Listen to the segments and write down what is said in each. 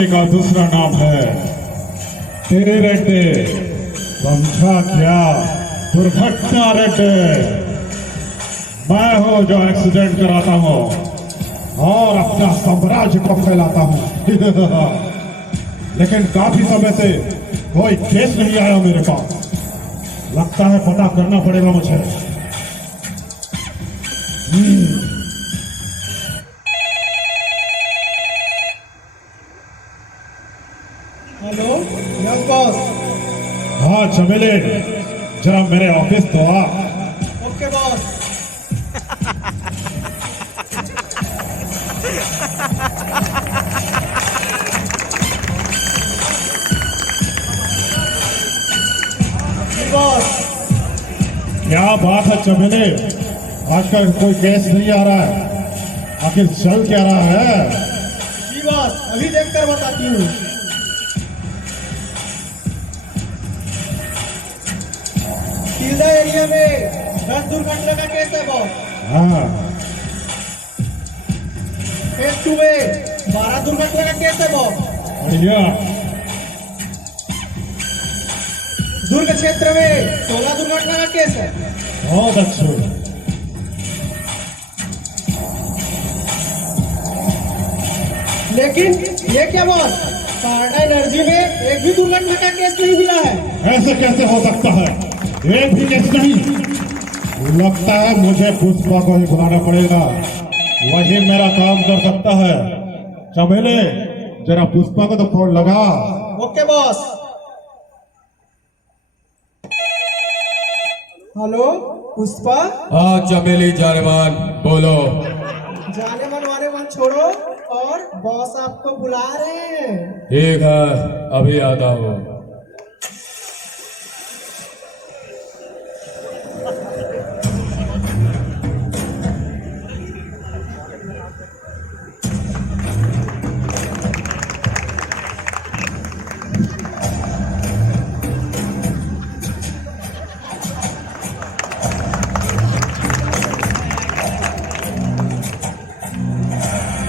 का दूसरा नाम है तेरे रेड्डे। समझा क्या? दुर्घटना रेड्डे। मैं हूं जो एक्सीडेंट कराता हूं और अपना साम्राज्य को फैलाता हूं। लेकिन काफी समय से कोई केस नहीं आया मेरे पास। लगता है पता करना पड़ेगा मुझे। Hello yes boss. हाँ चमेले, जरा मेरे ऑफिस तो आ। Okay boss. बॉस क्या बात है चमेले, आजकल कोई केस नहीं आ रहा है, आखिर चल क्या रहा है? जी बॉस, अभी देखकर बताती हूँ। सीधा एरिया में 10 दुर्घटना का केस है बॉस। हाँ फेज 2 में 12 दुर्घटना का केस है बॉस। बढ़िया। दुर्ग क्षेत्र में 16 दुर्घटना का केस है। बहुत अच्छे। लेकिन ये क्या बॉस, टाटा एनर्जी में एक भी दुर्घटना का केस नहीं मिला है। ऐसे कैसे हो सकता है? एक भी केस नहीं। लगता है मुझे पुष्पा को ही बुलाना पड़ेगा, वही मेरा काम कर सकता है। चमेले, जरा पुष्पा को तो फोन लगा। Okay boss. हेलो पुष्पा। हाँ चमेली जानेमान, बोलो। जाने मन वाले मन छोड़ो और बॉस आपको बुला रहे हैं। ठीक है, अभी आता हूँ।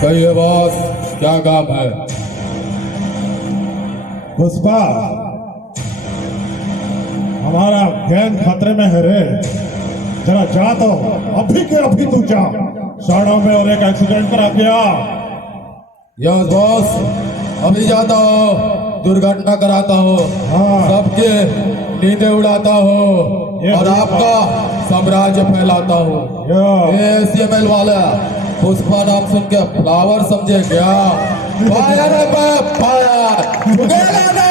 कहिए बॉस, क्या काम है? पुष्पा, हमारा गैंग खतरे में है रे। जरा जा तो, अभी के अभी तू जा। सड़क में और एक एक्सीडेंट करा गया। यस बॉस, अभी जाता हूँ, दुर्घटना कराता हूँ, हाँ। सबके नींदें उड़ाता हूँ और आपका साम्राज्य फैलाता हूँ। एसीएमएल वाला पुष्पा नाम सुन के फ्लावर समझे क्या? फायर है बाप, फायर। उगेगा नहीं।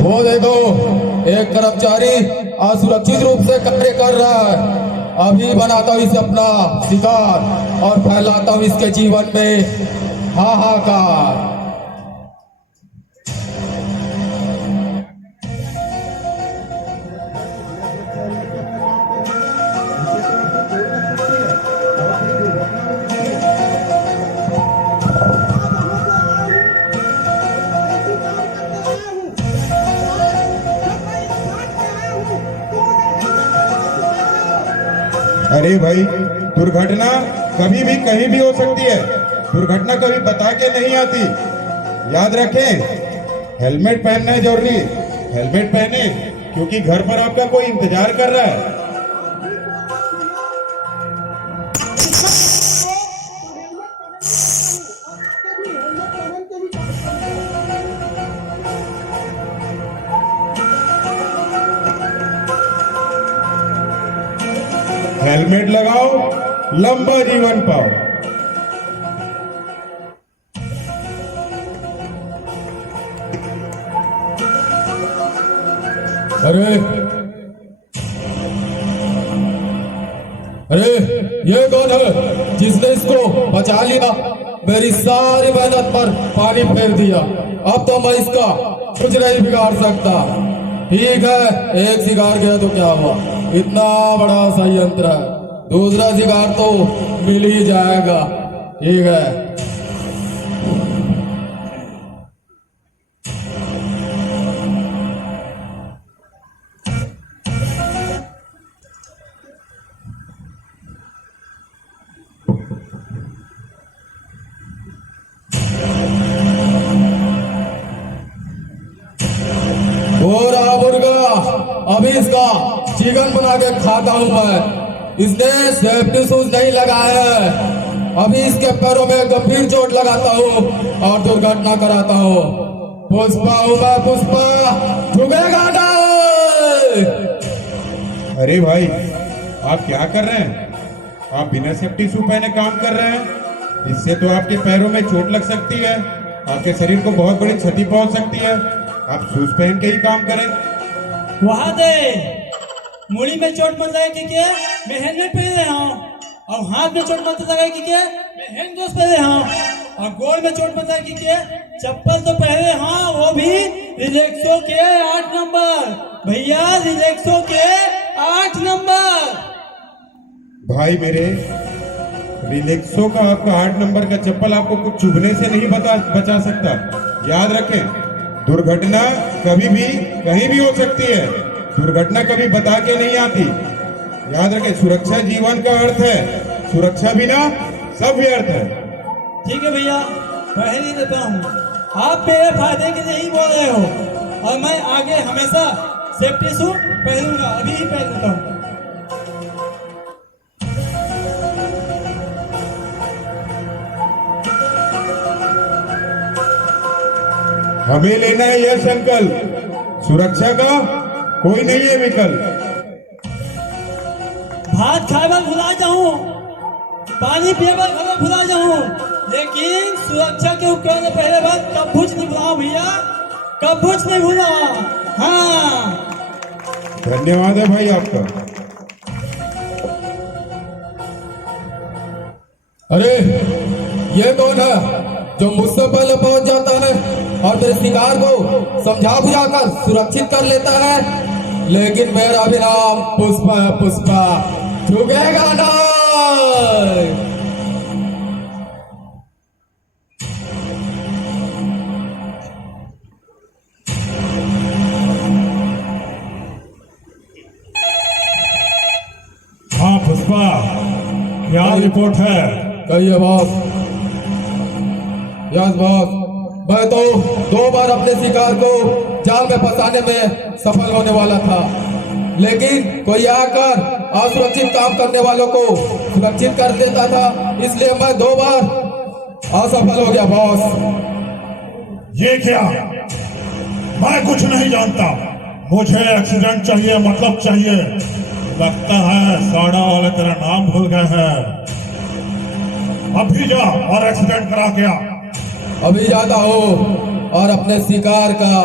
वो देखो, एक कर्मचारी असुरक्षित रूप से कार्य कर रहा है। अभी बनाता हूँ इसे अपना शिकार और फैलाता हूँ इसके जीवन में हाहाकार। अरे भाई, दुर्घटना कभी भी कहीं भी हो सकती है। दुर्घटना कभी बता के नहीं आती। याद रखें, हेलमेट पहनना है जरूरी। हेलमेट पहने, क्योंकि घर पर आपका कोई इंतजार कर रहा है। हेलमेट लगाओ, लंबा जीवन पाओ। अरे अरे, ये कौन है जिसने इसको बचा लिया? मेरी सारी मेहनत पर पानी फेर दिया। अब तो मैं इसका कुछ नहीं बिगाड़ सकता। ठीक है, एक शिकार गया तो क्या हुआ, इतना बड़ा संयंत्र है, दूसरा शिकार तो मिल ही जाएगा। ठीक है। और मुर्गा अभी इसका चिकन बना के खाता हूं मैं। इसने सेफ्टी शूज नहीं लगाया है। अभी इसके पैरों में गंभीर चोट लगाता हूं और दुर्घटना कराता हूं। पुष्पा हूं मैं, पुष्पा झुकेगा नहीं। अरे भाई, आप क्या कर रहे हैं? आप बिना सेफ्टी शू पहने काम कर रहे हैं। इससे तो आपके पैरों में चोट लग सकती है, आपके शरीर को बहुत बड़ी क्षति पहुंच सकती है। आप शूज पहन के ही काम करें। वहां दे मुड़ी में चोट मत लगे कि मैं हेलमेट पहन रहा हूँ, और हाथ में चोट मत लगे कि मैं हैंड ग्लोव्स पहन रहा हूँ, और गोड़ में चोट मत लगे कि चप्पल तो पहने, हाँ वो भी रिलैक्सो के 8 नंबर। भैया रिलैक्सो के 8 नंबर। भाई मेरे, रिलैक्सो का आपका 8 नंबर का चप्पल आपको कुछ चुभने से नहीं बचा सकता। याद रखें, दुर्घटना कभी भी कहीं भी हो सकती है। दुर्घटना कभी बता के नहीं आती। याद रखें, सुरक्षा जीवन का अर्थ है, सुरक्षा बिना सब व्यर्थ है। ठीक है भैया, पहन ही लेता हूँ। आप मेरे फायदे के लिए ही बोल रहे हो, और मैं आगे हमेशा सेफ्टी शू पहनूंगा। अभी ही पहन लेता हूँ। हमें लेना है यह संकल्प, सुरक्षा का कोई नहीं है विकल्प। भात खाए बार भुला जाऊं, पानी पिए बार खबर भुला जाऊं, लेकिन सुरक्षा के उपकरण से पहले बात कभूच नहीं भुलाओ भैया, कभूच नहीं भूला। हाँ, धन्यवाद है भाई आपका। अरे ये कौन है जो मुझसे पहले पहुंच जाता है और तेरे शिकार को समझा बुझाकर सुरक्षित कर लेता है? लेकिन मेरा भी नाम पुष्पा है, पुष्पा झुकेगा नहीं। हाँ पुष्पा, क्या रिपोर्ट है? कहिए बॉस। यस बॉस, मैं तो 2 बार अपने शिकार को जाल में फंसाने में सफल होने वाला था, लेकिन कोई आकर असुरक्षित काम करने वालों को सुरक्षित कर देता था, इसलिए मैं 2 बार असफल हो गया बॉस। ये क्या? मैं कुछ नहीं जानता। मुझे एक्सीडेंट चाहिए, मतलब चाहिए। लगता है साड़ा वाले तेरा नाम भूल गए हैं। अभी जा और एक्सीडेंट करा के आ। अभी जाता हूँ और अपने शिकार का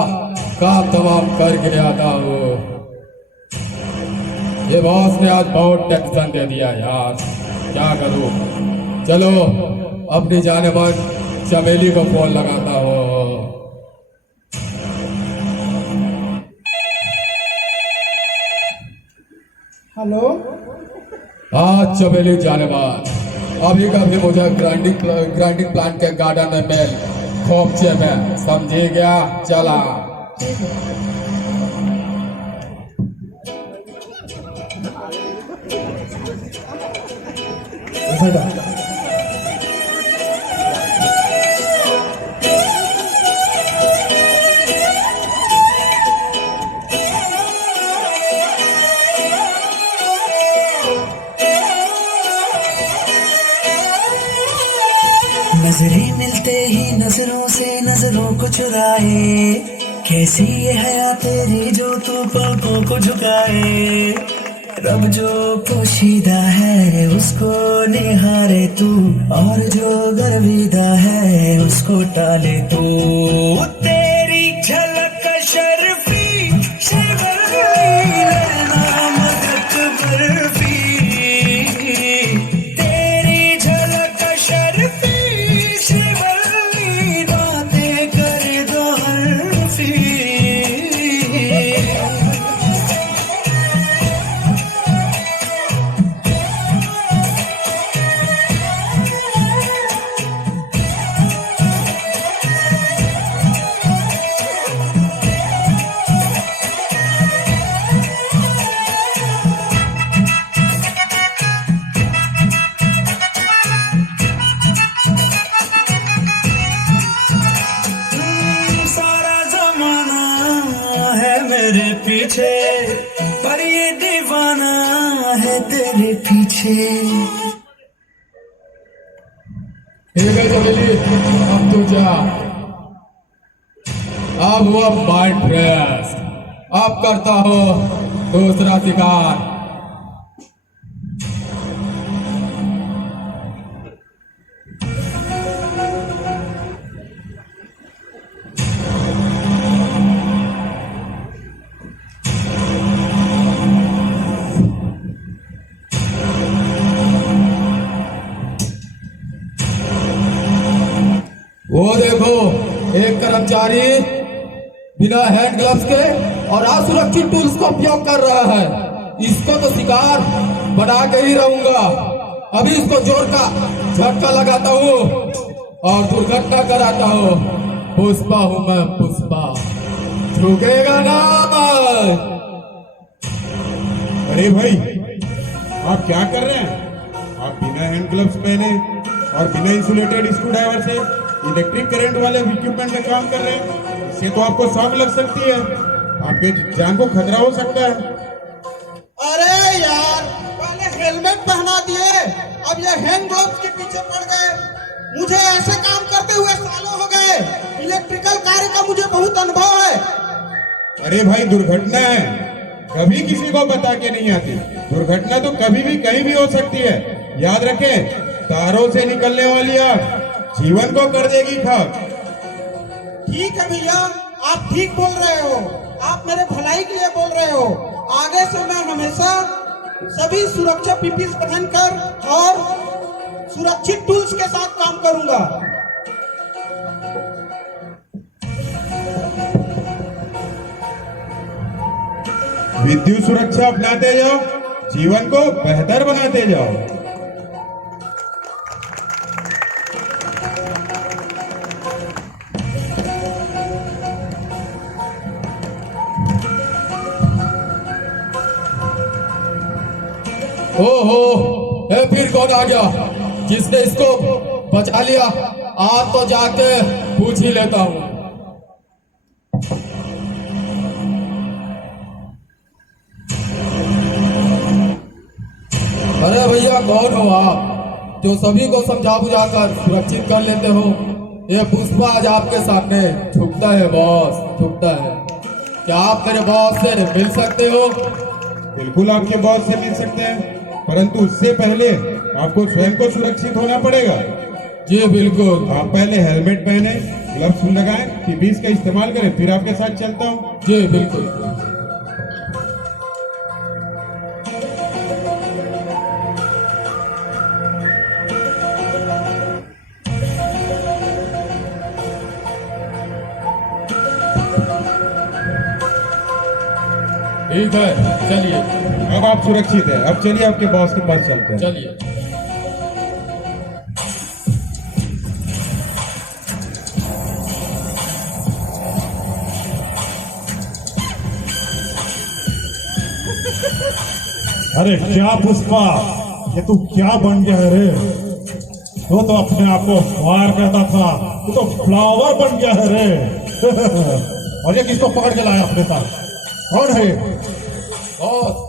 काम तमाम करके आता हूँ। ये बॉस ने आज बहुत टेंशन दे दिया यार, क्या करूँ। चलो अपनी जाने मन चमेली को फोन लगाता हूँ। हेलो, हाँ चमेली जाने बाद, अभी कभी मुझे ग्राइंडिंग प्लांट के गार्डन में मिल, खोपचे में, समझी गया? चला। नजरें मिलते ही नजरों से नजरों को चुराए, कैसी ये हया तेरी जो तू पलकों को झुकाए। रब जो पोशीदा है उसको निहारे तू, और जो गर्विदा है उसको टाले तू। तेरी झलक शर्फी शर्फी नाम बर्फी, तेरी झलक शर्फी शर्फी बातें कर दो हर्फी। पीछे, पर ये दीवाना है तेरे पीछे। ठीक है चमेली, अब तू जा। अब हुआ माइंड फ्रेश, अब करता हो दूसरा शिकार। वो देखो, एक कर्मचारी बिना हैंड ग्लव्स के और असुरक्षित टूल्स का उपयोग कर रहा है। इसको तो शिकार बना के ही रहूंगा। अभी इसको जोर का झटका लगाता हूँ और दुर्घटना कराता हूँ। पुष्पा हूँ मैं, पुष्पा, झुकेगा ना। अरे भाई, आप क्या कर रहे हैं? आप बिना हैंड ग्लव्स पहने और बिना इंसुलेटेड स्क्रू ड्राइवर से इलेक्ट्रिक करंट वाले इक्विपमेंट में काम कर रहे हैं। इससे तो आपको शॉक लग सकती है, आपके जान को खतरा हो सकता है। अरे यार, पहले हेलमेट पहना दिए, अब ये हैंड ग्लव्स के पीछे पड़ गए। मुझे ऐसे काम करते हुए सालों हो गए। इलेक्ट्रिकल कार्य का मुझे बहुत अनुभव है। अरे भाई, दुर्घटना है, कभी किसी को बता के नहीं आती। दुर्घटना तो कभी भी कहीं भी हो सकती है। याद रखें, तारों से निकलने वाली आग जीवन को कर देगी खाक। ठीक है भैया, आप ठीक बोल रहे हो। आप मेरे भलाई के लिए बोल रहे हो। आगे से मैं हमेशा सभी सुरक्षा पीपीस पहनकर और सुरक्षित टूल्स के साथ काम करूंगा। विद्युत सुरक्षा अपनाते जाओ, जीवन को बेहतर बनाते जाओ। ओहो, फिर कौन आ गया? जिसने इसको बचा लिया, आज तो जाके पूछ ही लेता हूँ। अरे भैया, कौन हो आप जो सभी को समझा बुझा कर सुरक्षित कर लेते हो? ये पुष्पा आज आपके सामने झुकता है बॉस, झुकता है। क्या आप मेरे बॉस से मिल सकते हो? बिल्कुल आपके बॉस से मिल सकते हैं, परंतु उससे पहले आपको स्वयं को सुरक्षित होना पड़ेगा। जी बिल्कुल। आप पहले हेलमेट पहने, ग्लव्स लगाएं, पीपीस का इस्तेमाल करें, फिर आपके साथ चलता हूँ। जी बिल्कुल। ठीक है, चलिए। अब आप सुरक्षित हैं। अब चलिए आपके बॉस के पास चलते हैं। चलिए। अरे क्या पुष्पा, ये तू क्या बन गया है रे? वो तो अपने आप को फायर कहता था, तू तो फ्लावर बन गया है रे। और ये किसको पकड़ के लाया अपने साथ? कौन है ये? बॉस,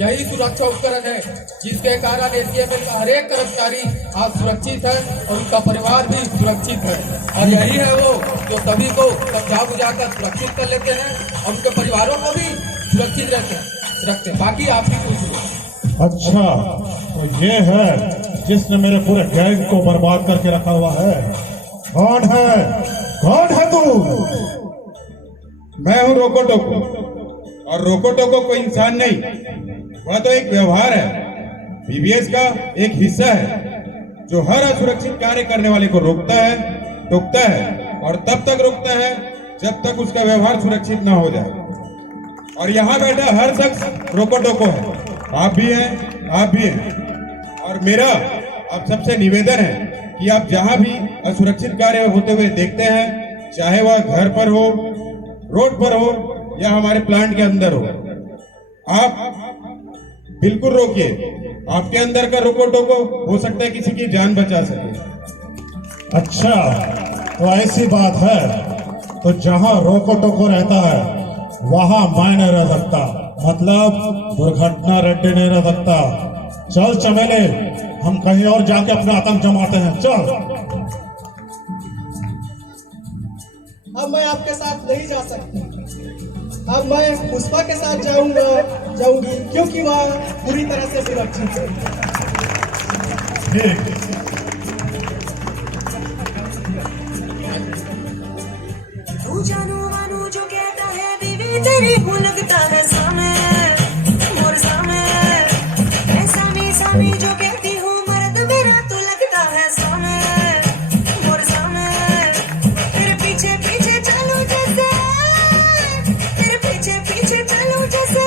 यही सुरक्षा उपकरण है जिसके कारण एसीएमएल का हर एक कर्मचारी आज सुरक्षित है और उनका परिवार भी सुरक्षित है। और यही है वो जो सभी को समझा बुझाकर सुरक्षित कर लेते हैं और उनके परिवारों को भी सुरक्षित रखते हैं। बाकी आप ही पूछिए। अच्छा, तो ये है जिसने मेरे पूरे गैंग को बर्बाद करके रखा हुआ है। कौन है? कौन है तू? मैं हूँ रोको टोको, और रोको टोको कोई इंसान नहीं, वह तो एक व्यवहार है, बीबीएस का एक हिस्सा है जो हर असुरक्षित कार्य करने वाले को रोकता है, टोकता है और तब तक रोकता है जब तक उसका व्यवहार सुरक्षित ना हो जाए। और यहाँ बैठा हर शख्स रोको टोको है। आप भी हैं, आप भी हैं। और मेरा आप सबसे निवेदन है कि आप जहां भी असुरक्षित कार्य होते हुए देखते हैं, चाहे वह घर पर हो, रोड पर हो या हमारे प्लांट के अंदर हो, आप बिल्कुल रोकिए। आपके अंदर का रोको टोको हो सकता है किसी की जान बचा सके। अच्छा, तो ऐसी बात है। तो जहां रोको टोको रहता है वहां मैं नहीं रह सकता, मतलब दुर्घटना रेड्डी नहीं रह सकता। चल चमेले, हम कहीं और जाके अपना आतंक जमाते हैं, चल। अब मैं आपके साथ नहीं जा सकती। अब मैं पुष्पा के साथ जाऊंगी क्योंकि वह पूरी तरह से सुरक्षित है। ठीक। तू जानू मानू जो कहता है बीवी तेरी हूँ लगता है सामे मोर सामे ऐसा नहीं सामी जो कहती हूँ मर्द मेरा तू लगता है सामे मोर सामे तेरे पीछे पीछे चलूं जैसे तेरे पीछे पीछे चलूं जैसे